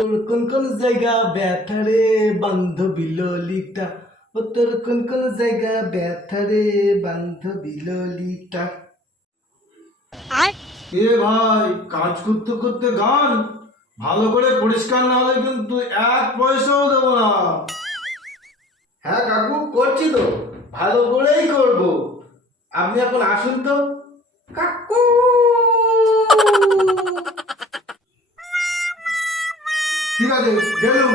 তোর কোন কোন জায়গা ব্যথা রে বান্ধবী ললিতা, ও তোর কোন কোন জায়গা ব্যথা রে বান্ধবী ললিতা। এ ভাই, কাজ করতে করতে গান ভালো করে পরিষ্কার না হলে কিন্তু এক পয়সাও দেবো না। হ্যাঁ কাকু, করছি তো, ভালো করেই করব। আপনি এখন আসুন তো কাকু। ঠিক আছে, গেলুম।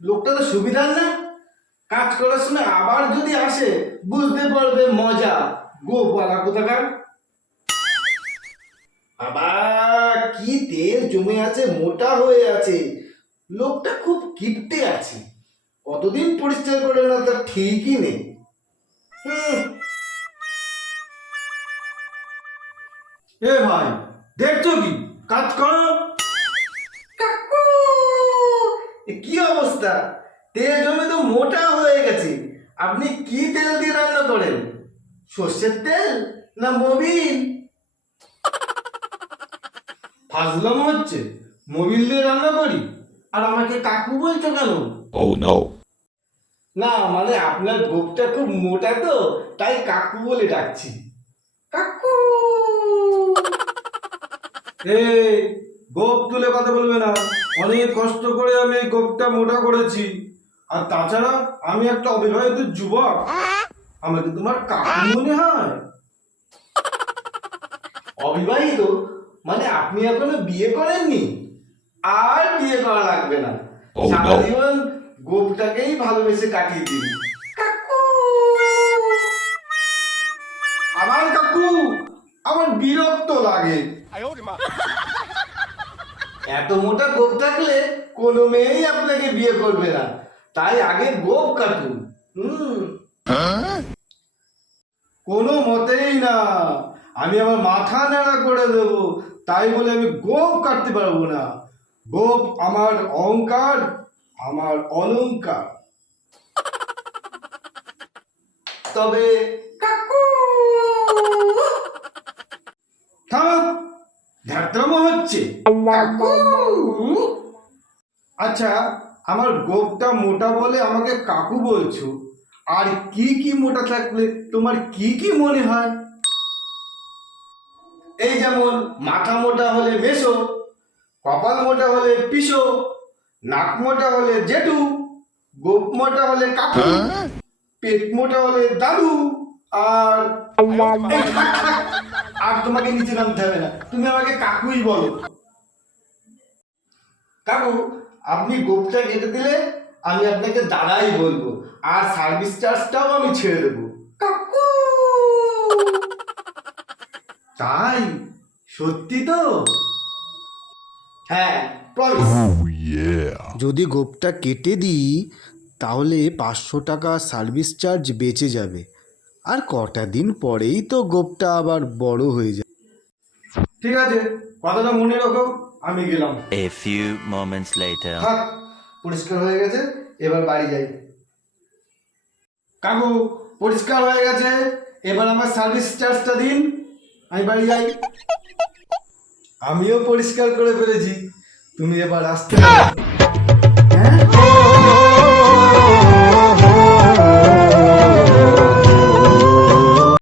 লোকটা তো সুবিধার না, কাজ করার সময় আবার যদি আসে বুঝতে পারবে মজা। গোপালা কোথাকার। বাবা, কি তেল জমে আছে, মোটা হয়ে আছে। লোকটা খুব কিপটে আছে, কতদিন পরিষ্কার করে না তার ঠিকই নেই। এ ভাই, দেখছো কি, কাজ করো। কাকু, এ কি অবস্থা, তেল জমে তো মোটা হয়ে গেছে। আপনি কি তেল দিয়ে রান্না করেন? সর্ষের তেল না মোবিল? ফাজলামো হচ্ছে, মোবিল দিয়ে রান্না করি আর আমাকে কাকু বলছো কেন? Oh no. না মানে আপনার গোপটা খুব মোটা তো, তাই কাকু বলে ডাকছি। কাকু, এই গোপ তুলে কথা বলবে না। অনেক কষ্ট করে আমি এই গোপটা মোটা করেছি। আর তাছাড়া আমি একটা অবিবাহিত যুবক, আমাকে তোমার কাকু মনে হয়? অবিবাহিত মানে আপনি এখনো বিয়ে করেননি? আর বিয়ে করা লাগবে না, Oh no. সারা জীবন গোপটাকেই ভালোবেসে কাটিয়ে দিন। কাকু, আমার কাকু, আমার বিরক্ত লাগে। এত মোটা গোপ থাকলে কোনো মেয়েই আপনাকে বিয়ে করবে না, তাই আগে গোপ কাটুন। কোনো মতেই না, আমি আমার মাথা নাড়া করে দেব, তাই বলে আমি গোপ কাটতে পারবো না। গোপ আমার অহংকার, আমার অলংকার। তবে কাকু, থাম, ধ্যাত্রামো হচ্ছে। কাকু, আচ্ছা, আমার গোপটা মোটা বলে আমাকে কাকু বলছো, আর কি কি মোটা থাকলে তোমার কি কি মনে হয়? এই যেমন মাথা মোটা হলে মেশো, কপাল মোটা হলে পিসো, নাক মোটা হলে জেঠু, গোপ মোটা হলে কাকু, পেট মোটা হলে দাদু। আর এই থাক, থাক, আর তোমাকে নিচে নামতে হবে না, তুমি আমাকে কাকুই বলো। কাকু, আপনি গোপটা কেটে দিলে আমি আপনাকে দাদাই বলবো, আর সার্ভিস চার্জটাও আমি ছেড়ে দেবো। কাকু, তাই? সত্যি তো? হ্যাঁ, প্রমিস। Oh yeah. যদি গোপটা কেটে দিই তাহলে 500 টাকা সার্ভিস চার্জ বেঁচে যাবে, আর কটা দিন পরেই তো গোপটা আবার বড় হয়ে যাবে। ঠিক আছে, কথাটা মনে রাখো, আমি গেলাম। A few moments later. থাক, পরিষ্কার হয়ে গেছে, এবার বাড়ি যাই। কাকু, পরিষ্কার হয়ে গেছে, এবার আমার সার্ভিস চার্জটা দিন, আমি বাড়ি যাই। আমিও পরিষ্কার করে ফেলেছি, তুমি এবার আসতে পারো।